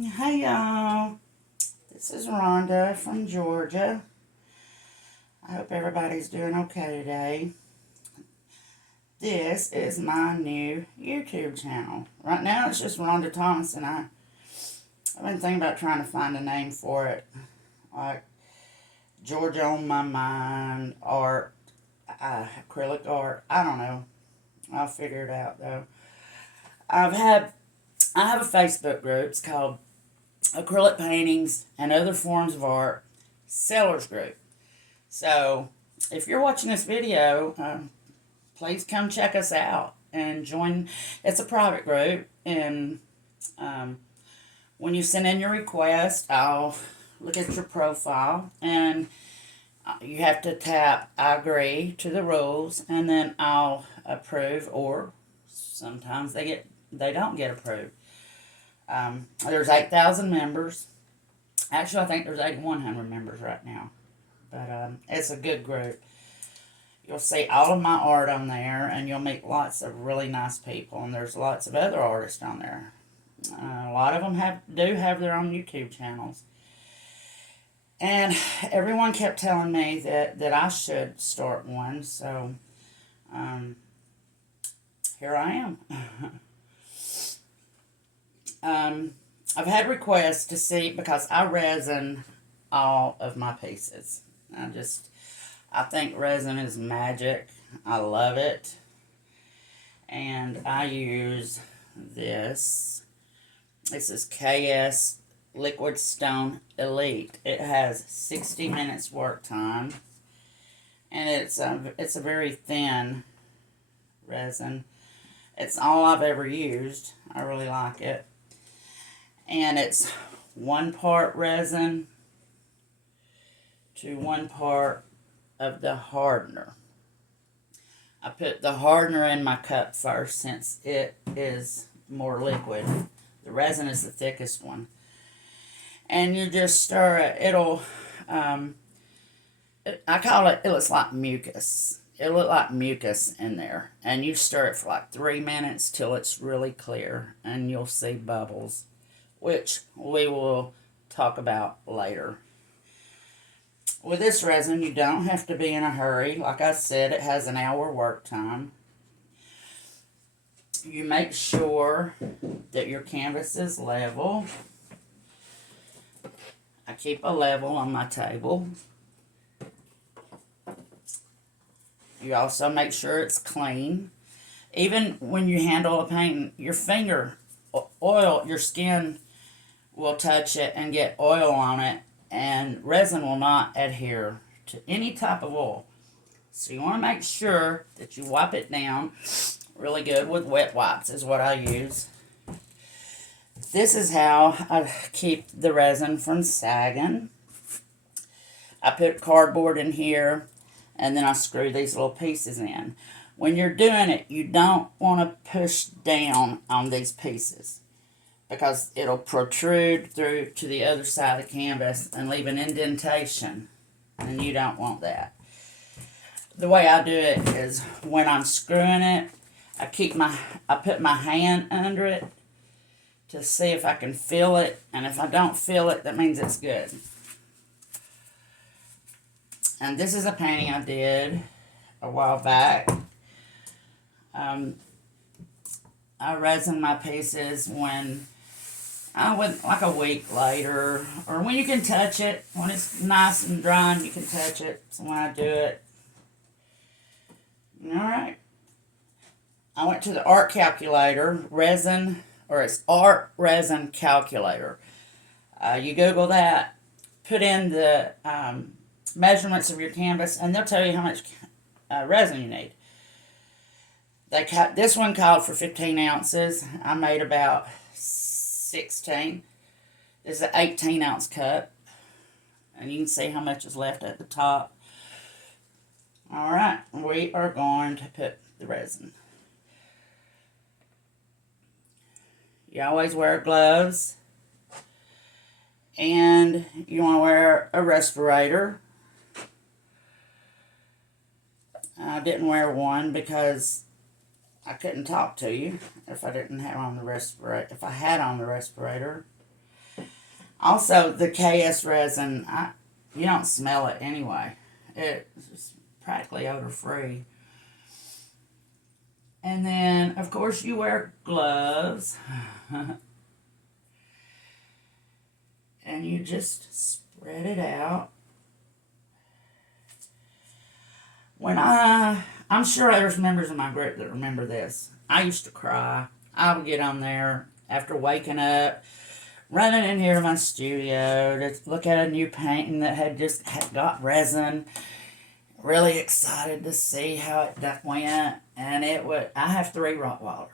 Hey y'all, this is Rhonda from Georgia. I hope everybody's doing okay today. This is my new YouTube channel. Right now it's just Rhonda Thomas and I've been thinking about trying to find a name for it. Like Georgia on My Mind, art, acrylic art. I don't know. I'll figure it out though. I've had I have a Facebook group. It's called Acrylic Paintings and Other Forms of Art Sellers Group. So, if you're watching this video, please come check us out and join. It's a private group, and when you send in your request, I'll look at your profile, and you have to tap I agree to the rules, and then I'll approve, or sometimes they don't get approved. There's 8,000 members. Actually, I think there's 8,100 members right now. But it's a good group. You'll see all of my art on there, and you'll meet lots of really nice people. And there's lots of other artists on there. A lot of them do have their own YouTube channels. And everyone kept telling me that I should start one. So here I am. I've had requests to see, because I resin all of my pieces. I think resin is magic. I love it. And I use this. This is KS Liquid Stone Elite. It has 60 minutes work time. And it's a very thin resin. It's all I've ever used. I really like it. And it's 1 part resin to 1 part of the hardener. I put the hardener in my cup first since it is more liquid. The resin is the thickest one. And you just stir it. I call it, it looks like mucus. It looks like mucus in there. And you stir it for like 3 minutes till it's really clear. And you'll see bubbles, which we will talk about later. With this resin, you don't have to be in a hurry. Like I said, it has an hour work time. You make sure that your canvas is level. I keep a level on my table. You also make sure it's clean. Even when you handle a paint, your skin will touch it and get oil on it, and resin will not adhere to any type of oil. So you want to make sure that you wipe it down really good with wet wipes is what I use. This is how I keep the resin from sagging. I put cardboard in here, and then I screw these little pieces in. When you're doing it, you don't want to push down on these pieces, because it'll protrude through to the other side of the canvas and leave an indentation, and you don't want that. The way I do it is, when I'm screwing it, I put my hand under it to see if I can feel it, and if I don't feel it, that means it's good. And this is a painting I did a while back. I resin my pieces when I went like a week later, or when you can touch it, when it's nice and dry and you can touch it. So when I do it, all right. I went to the art calculator, it's art resin calculator. You Google that, put in the measurements of your canvas, and they'll tell you how much resin you need. This one called for 15 ounces. I made about 16. This is an 18-ounce cup, and you can see how much is left at the top. All right, we are going to put the resin. You always wear gloves, and you want to wear a respirator. I didn't wear one because I couldn't talk to you if I didn't have on the respirator. If I had on the respirator, Also, the KS resin, you don't smell it anyway. It's practically odor free. And then, of course, you wear gloves. And you just spread it out. I'm sure there's members of my group that remember this. I used to cry. I would get on there after waking up, running in here to my studio to look at a new painting that had got resin. Really excited to see how it went. And I have 3 Rottweilers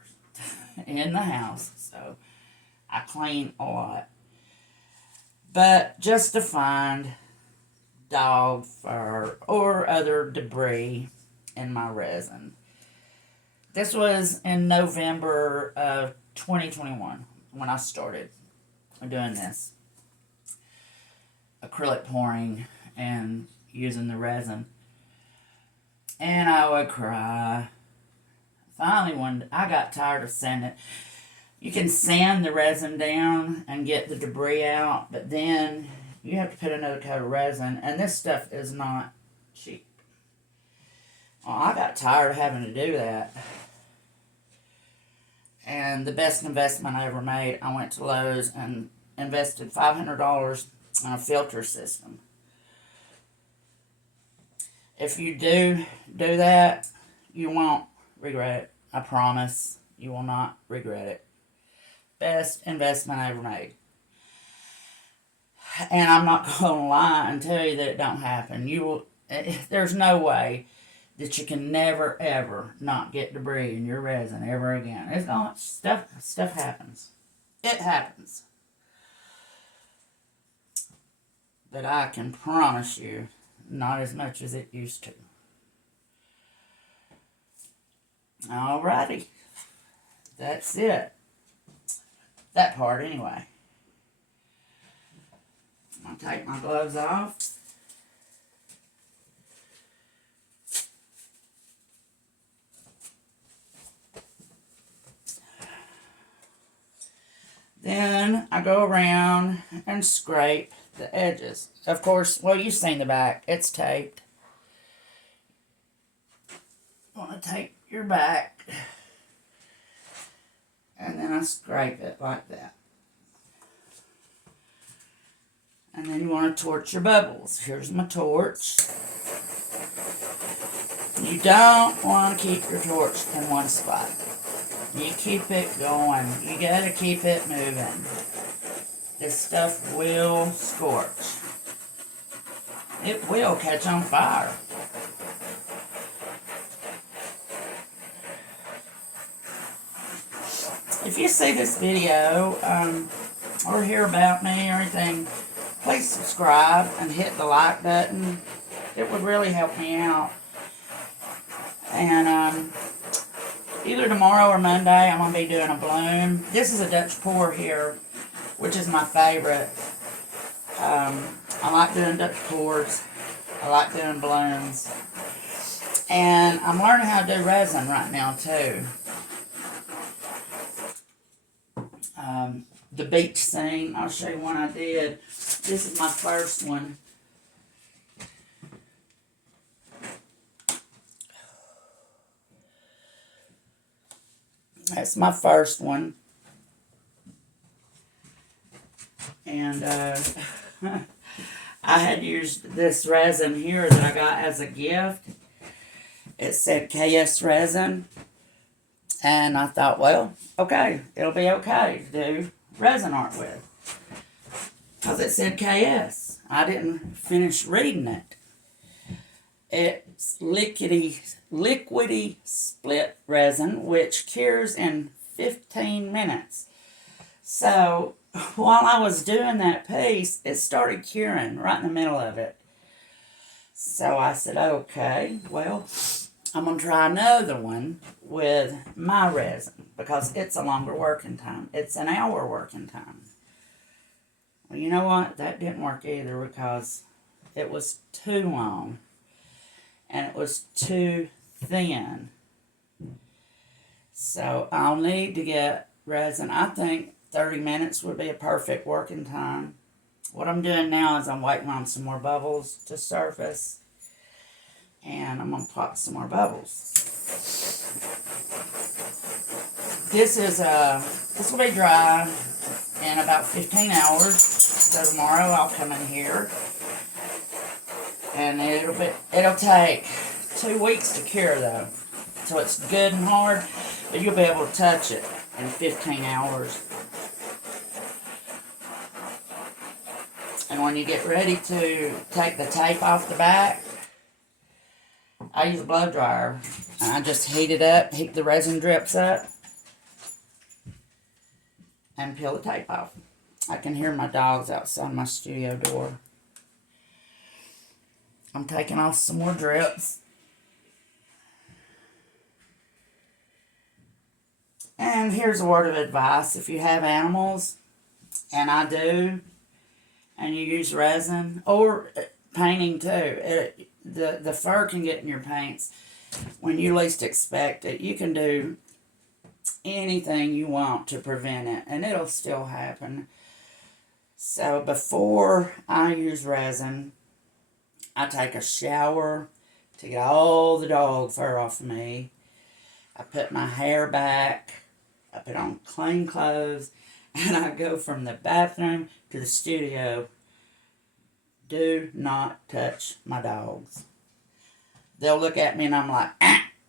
in the house, so I clean a lot. But just to find dog fur or other debris in my resin. This was in November of 2021 when I started doing this. Acrylic pouring and using the resin. And I would cry. Finally, I got tired of sanding it. You can sand the resin down and get the debris out, but then you have to put another coat of resin, and this stuff is not cheap. Well, I got tired of having to do that. And the best investment I ever made, I went to Lowe's and invested $500 in a filter system. If you do that, you won't regret it. I promise you will not regret it. Best investment I ever made. And I'm not going to lie and tell you that it don't happen. There's no way that you can never, ever not get debris in your resin ever again. It's not, stuff happens. It happens. But I can promise you, not as much as it used to. Alrighty. That's it. That part anyway. I'm going to take my gloves off. Then I go around and scrape the edges. Of course, well, you've seen the back. It's taped. You want to take your back. And then I scrape it like that. And then you want to torch your bubbles. Here's my torch. You don't want to keep your torch in one spot. You keep it going. You got to keep it moving. This stuff will scorch. It will catch on fire. If you see this video or hear about me or anything, please subscribe and hit the like button. It would really help me out. And either tomorrow or Monday, I'm going to be doing a bloom. This is a Dutch pour here, which is my favorite. I like doing Dutch pours. I like doing blooms. And I'm learning how to do resin right now, too. The beach scene, I'll show you one I did. This is my first one. That's my first one. And I had used this resin here that I got as a gift. It said KS resin. And I thought, well, okay, it'll be okay to do resin art with. Because it said KS. I didn't finish reading it. It's liquidy split resin, which cures in 15 minutes. So, while I was doing that piece, it started curing right in the middle of it. So I said, okay, well, I'm going to try another one with my resin because it's a longer working time. It's an hour working time. Well, you know what? That didn't work either because it was too long and it was too thin. So I'll need to get resin. I think 30 minutes would be a perfect working time. What I'm doing now is I'm waiting on some more bubbles to surface. And I'm going to pop some more bubbles. This will be dry in about 15 hours. So tomorrow I'll come in here. And it'll take 2 weeks to cure though. So it's good and hard, but you'll be able to touch it in 15 hours. And when you get ready to take the tape off the back, I use a blow dryer. And I just heat it up, heat the resin drips up, and peel the tape off. I can hear my dogs outside my studio door. I'm taking off some more drips. And here's a word of advice. If you have animals, and I do, and you use resin, or painting too, the fur can get in your paints when you least expect it. You can do anything you want to prevent it, and it'll still happen. So before I use resin, I take a shower to get all the dog fur off of me. I put my hair back. I put on clean clothes. And I go from the bathroom to the studio. Do not touch my dogs. They'll look at me and I'm like,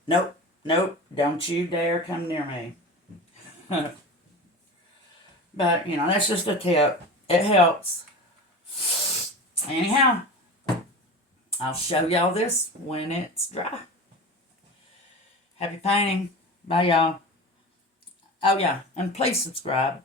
nope, nope, don't you dare come near me. But, you know, that's just a tip. It helps. Anyhow, I'll show y'all this when it's dry. Happy painting. Bye, y'all. Oh, yeah, and please subscribe.